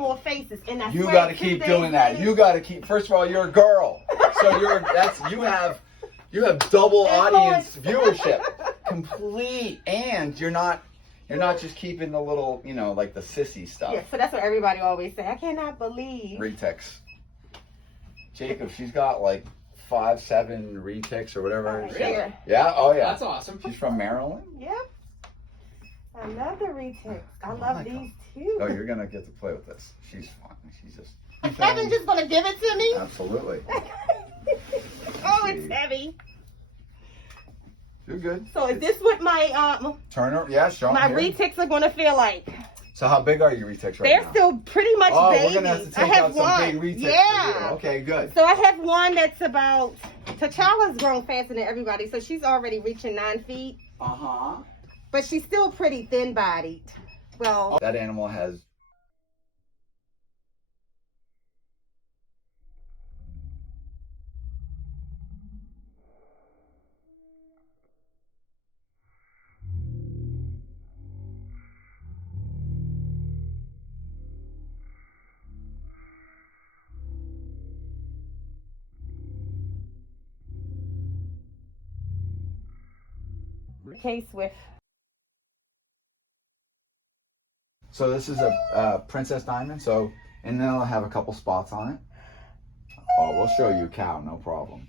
more faces. And I You swear got to 2 keep days doing that. later- You got to keep. First of all, you're a girl, so you have double audience viewership, complete, and you're not just keeping the little, like the sissy stuff. Yeah, so that's what everybody always say. I cannot believe. Retics. Jacob, she's got like 5, 7 retics or whatever. Yeah. Yeah. Oh yeah. That's awesome. She's from Maryland. Yep. I love the retics. I Oh love my these too. Oh, you're gonna get to play with this. She's fun. She's just. Is Kevin just gonna give it to me? Absolutely. Oh, it's heavy. You're good. So is this what my Turn her. Yeah, show 'em my here. retics are gonna feel like? So how big are your retics right They're now? still pretty much Oh, babies. we're gonna have to I take have out some one. big retics for you. Yeah. Okay, good. So I have one that's about. T'Challa's grown faster than everybody, so she's already reaching 9 feet. But she's still pretty thin-bodied. Well, That animal has. case with. So this is a Princess Diamond. So, and then it'll have a couple spots on it. Oh, we'll show you a cow, no problem.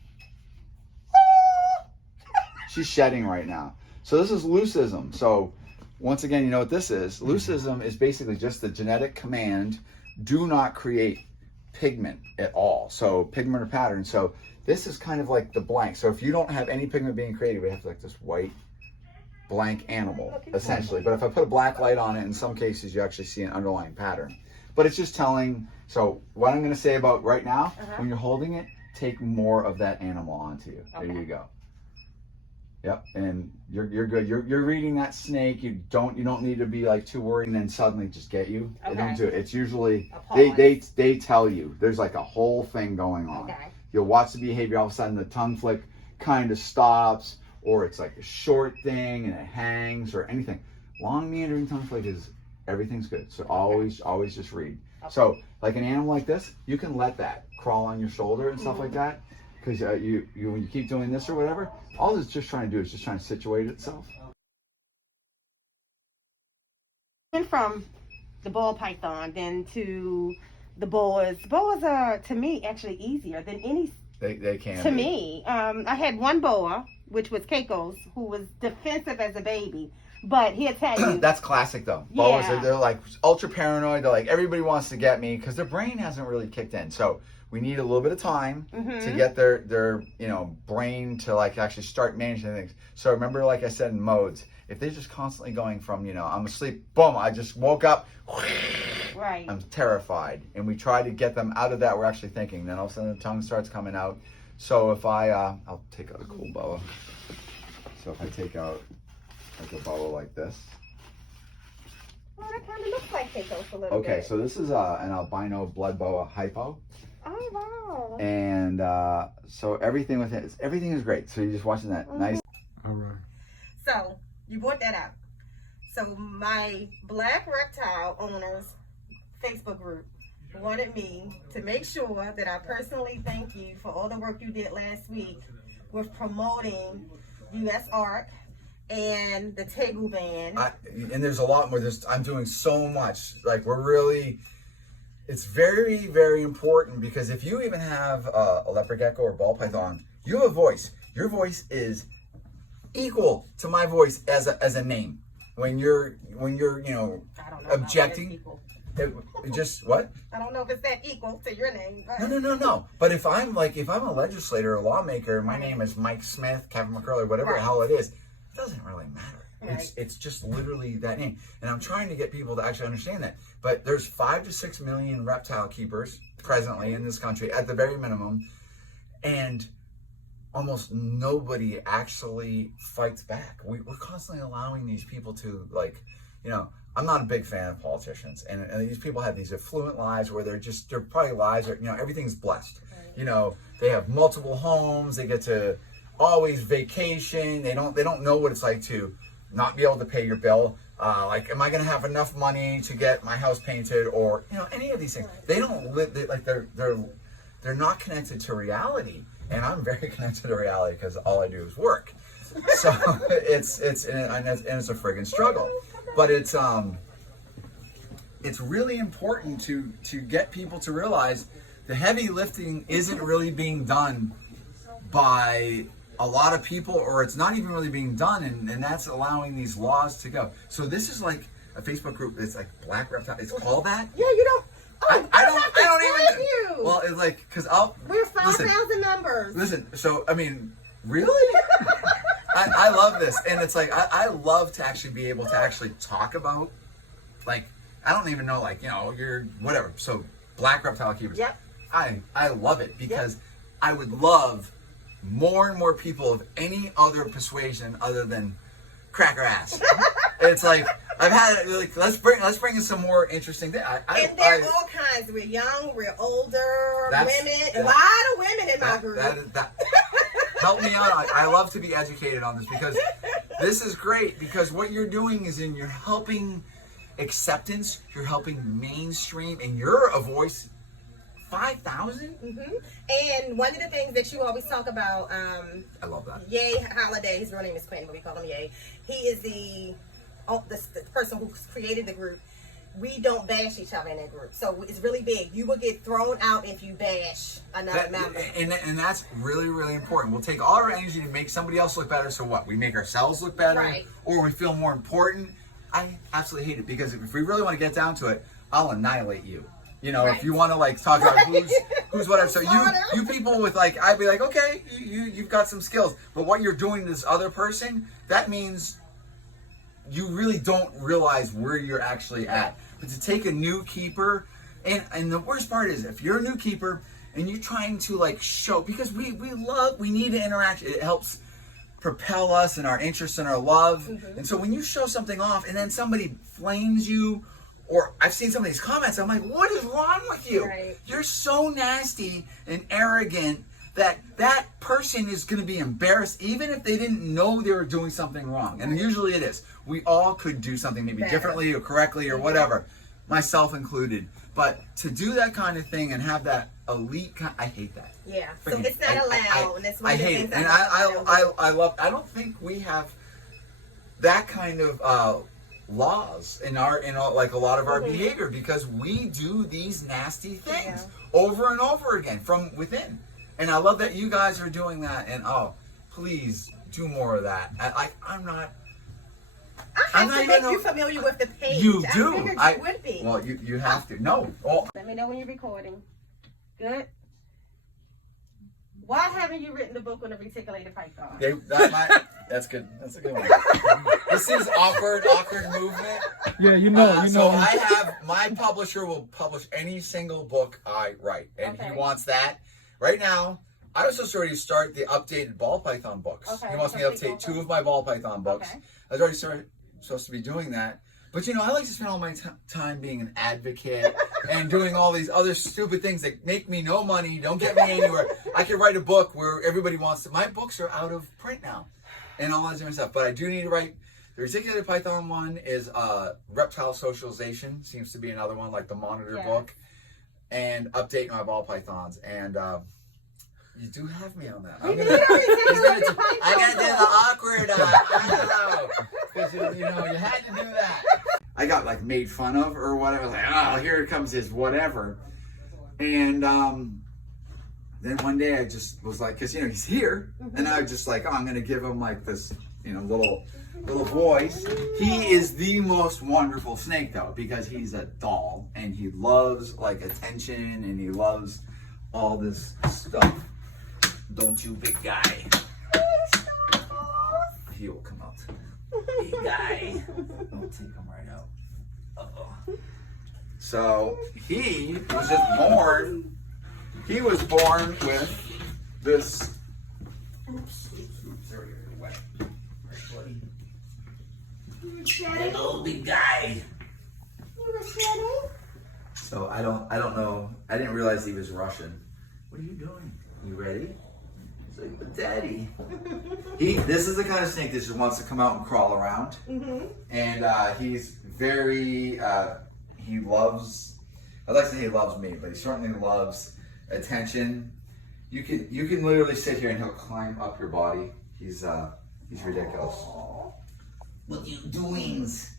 She's shedding right now. So this is leucism. So once again, you know what this is. Leucism is basically just the genetic command, do not create pigment at all. So pigment or pattern. So this is kind of like the blank. So if you don't have any pigment being created, we have like this white blank animal, essentially. But if I put a black light on it, in some cases you actually see an underlying pattern. But it's just telling. So what I'm going to say about right now, when you're holding it, take more of that animal onto you. Okay. There you go. Yep, and you're good. You're reading that snake. You don't need to be like too worried and then suddenly just get you. Okay. They don't do it. It's usually they tell you. There's like a whole thing going on. Okay. You'll watch the behavior. All of a sudden the tongue flick kind of stops, or it's like a short thing and it hangs or anything. Long meandering tongue flick is everything's good. So always just read. Okay. So like an animal like this, you can let that crawl on your shoulder and stuff like that. Because you when you keep doing this or whatever, all it's just trying to do is just trying to situate itself. Went from the ball python then to the boas. Boas are, to me, actually easier than any. They can. To me, I had one boa, which was Keiko's, who was defensive as a baby. But he'll tell you. That's classic though. Yeah. Boas, they're like ultra paranoid. They're like, everybody wants to get me because their brain hasn't really kicked in. So we need a little bit of time to get their brain to like actually start managing things. So remember, like I said in modes, if they're just constantly going from I'm asleep, boom, I just woke up, right, I'm terrified, and we try to get them out of that. We're actually thinking. Then all of a sudden the tongue starts coming out. So if I'll take out a cool boa. So if I take out like a boa like this. Well, that kind of looks like Keiko's a little bit. Okay, so this is an albino blood boa hypo. Oh, wow. And so everything with it, everything is great. So you're just watching that nice. All right. So you brought that up. So my Black Reptile Owners Facebook group wanted me to make sure that I personally thank you for all the work you did last week with promoting U.S. Ark and the Tegu band. And there's a lot more. I'm doing so much. Like it's very, very important, because if you even have a leopard gecko or ball python, you have a voice. Your voice is equal to my voice as a name. When you're I don't know objecting. Just what? I don't know if it's that equal to your name. But. No. But if I'm a legislator or lawmaker, my name is Mike Smith, Kevin McCurley, whatever the hell it is, it doesn't really matter. Right. It's just literally that name. And I'm trying to get people to actually understand that. But there's 5 to 6 million reptile keepers presently in this country at the very minimum. And almost nobody actually fights back. We're constantly allowing these people to I'm not a big fan of politicians. And these people have these affluent lives where they're probably lives where, everything's blessed. Right. They have multiple homes. They get to always vacation. They don't know what it's like to not be able to pay your bill. Like, am I going to have enough money to get my house painted, or any of these things? They don't live they're not connected to reality, and I'm very connected to reality because all I do is work. So it's a friggin' struggle, but it's really important to get people to realize the heavy lifting isn't really being done by a lot of people, or it's not even really being done, and that's allowing these laws to go. So this is like a Facebook group. It's like Black Reptile. It's called that. Yeah, you don't. Oh, I don't even. You. Well, it's like because we're 5,000 members. Listen, so I mean, really, I love this, and it's like I love to actually be able to actually talk about, like, I don't even know, like, you're whatever. So Black Reptile Keepers. Yep. I love it because I would love more and more people of any other persuasion other than cracker ass. It's like I've had like let's bring in some more interesting things. And they're all kinds. We're young, we're older, women. A lot of women in my group. Help me out. I love to be educated on this because this is great, because what you're doing is you're helping acceptance, you're helping mainstream, and you're a voice. 5,000? Mm-hmm. And one of the things that you always talk about, I love that. Ye Holiday, his real name is Quinn, but we call him Ye. He is the person who created the group. We don't bash each other in that group. So it's really big. You will get thrown out if you bash another member. And that's really, really important. We'll take all our energy to make somebody else look better. So what? We make ourselves look better? Right. Or we feel more important? I absolutely hate it, because if we really want to get down to it, I'll annihilate you. Right. If you want to like talk about who's whatever. So you people with like, I'd be like, okay, you've got some skills, but what you're doing to this other person, that means you really don't realize where you're actually at. But to take a new keeper, and the worst part is if you're a new keeper and you're trying to like show, because we need to interact. It helps propel us and our interest and our love. And so when you show something off and then somebody flames you, or I've seen some of these comments, I'm like, what is wrong with you? Right. You're so nasty and arrogant that person is going to be embarrassed, even if they didn't know they were doing something wrong. And usually it is. We all could do something maybe differently or correctly or whatever, myself included. But to do that kind of thing and have that elite, I hate that. Yeah, so it's not allowed. And that's one of the things and I love. I don't think we have that kind of laws in like a lot of our behavior, because we do these nasty things over and over again from within. And I love that you guys are doing that. And please do more of that. I'm not. I have to make you familiar with the page. You do. I figured you would be. Well, you have to. No. Well, let me know when you're recording. Good. Why haven't you written the book on the reticulated python? That's good. That's a good one. This is awkward movement. Yeah, So I have, my publisher will publish any single book I write, and he wants that. Right now, I was supposed to already start the updated ball python books. He wants me to update 2 of my ball python books. I was already supposed to be doing that. But I like to spend all my time being an advocate and doing all these other stupid things that make me no money, don't get me anywhere. I could write a book where everybody wants to. My books are out of print now and all that different stuff. But I do need to write. The Reticulated Python one is Reptile Socialization. Seems to be another one, like the Monitor book. And updating my ball pythons. And you do have me on that. I gotta do the awkward. I don't know. Because you had to do that. I got like made fun of or whatever. Like, here comes his whatever. And then one day I just was like, because he's here, and I was just like, I'm gonna give him like this, little voice. He is the most wonderful snake though, because he's a doll and he loves like attention and he loves all this stuff. Don't you, big guy? He will come out. Big guy. I'll take him right out. Uh-oh. So he was just born. He was born with this. Oops. There we go. Wet. Right, buddy. Hello, big guy. You were sweating? So I don't know. I didn't realize he was Russian. What are you doing? You ready? He's like, but Daddy. This is the kind of snake that just wants to come out and crawl around. And he's very, he loves, I'd like to say he loves me, but he certainly loves attention. You can literally sit here and he'll climb up your body. He's ridiculous. What you doings?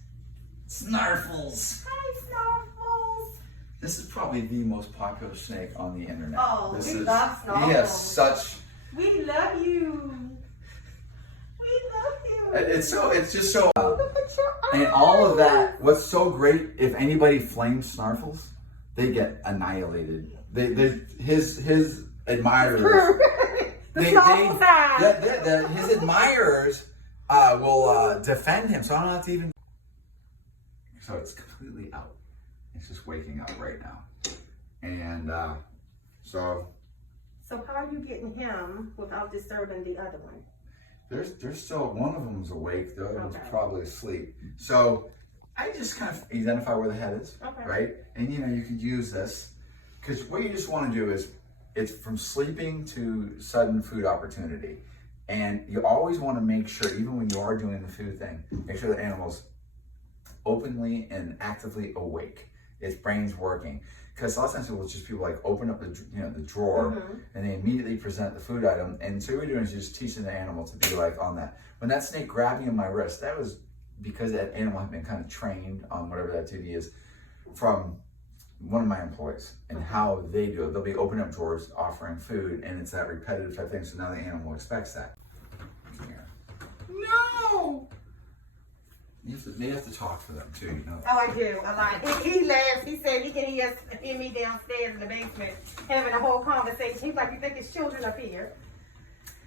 Snarfles. Hi, Snarfles. This is probably the most popular snake on the internet. Oh, this we love Snarfles. He has such. We love you. We love you. It's just so. Look at your And all of that. What's so great? If anybody flames Snarfles, they get annihilated. His admirers. His admirers will defend him. So I don't have to even. So it's completely out. It's just waking up right now, and so. So how are you getting him without disturbing the other one? There's still one of them's awake. The other one's Okay. probably asleep. So I just kind of identify where the head is, Okay. right? And you could use this because what you just want to do is it's from sleeping to sudden food opportunity, and you always want to make sure, even when you are doing the food thing, make sure the animal's openly and actively awake. Its brain's working. Because a lot of times it's just people like open up the drawer and they immediately present the food item. And so what you're doing is you're just teaching the animal to be like on that. When that snake grabbed me in my wrist, that was because that animal had been kind of trained on whatever that duty is from one of my employees and how they do it. They'll be opening up drawers, offering food, and it's that repetitive type thing. So now the animal expects that. Come here. No! They have to talk for them too, you know. Oh, I do. A lot. He laughs. He said he can hear me downstairs in the basement having a whole conversation. He's like, you think it's children up here?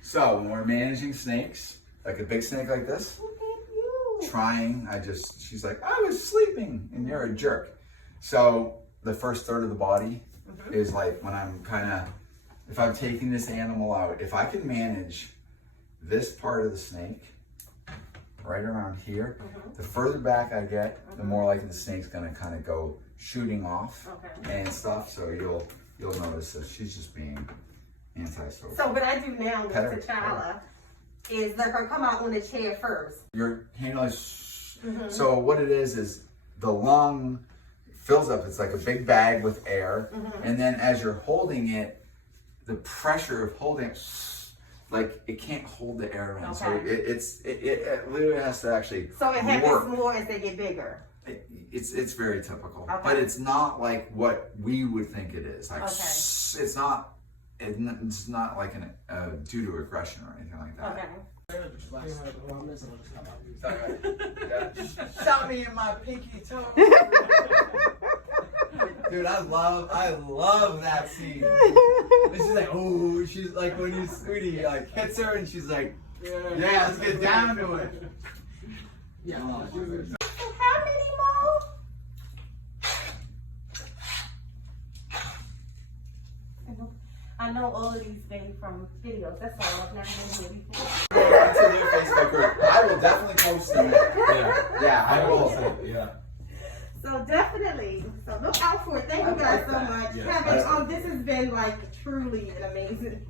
So when we're managing snakes, like a big snake like this, Look at you. she's like, I was sleeping, and you're a jerk. So the first third of the body is like when I'm if I'm taking this animal out, if I can manage this part of the snake, right around here, the further back I get, the more likely the snake's gonna kind of go shooting off and stuff. So you'll notice that she's just being antisocial. So what I do now with Pet her. T'Challa is let her come out on the chair first. Your handle is so what it is the lung fills up. It's like a big bag with air, and then as you're holding it, the pressure of holding it. Like it can't hold the air in, so it literally has to actually. So it happens work. more as they get bigger. It's very typical, Okay. but it's not like what we would think it is. Like it's not like due to aggression or anything like that. Okay. Shot me in my pinky toe. Dude, I love that scene. And she's like, oh, she's like when you Sweetie like hits her and she's like, yeah, let's get down to it. Yeah. Oh, dude. How many more? I know all of these things from videos. That's all. I've never been here before. To their Facebook group. I will definitely post them. Yeah, I will. Yeah. So definitely, so look out for it. Thank you guys so much. Yeah. Kevin, this has been like truly an amazing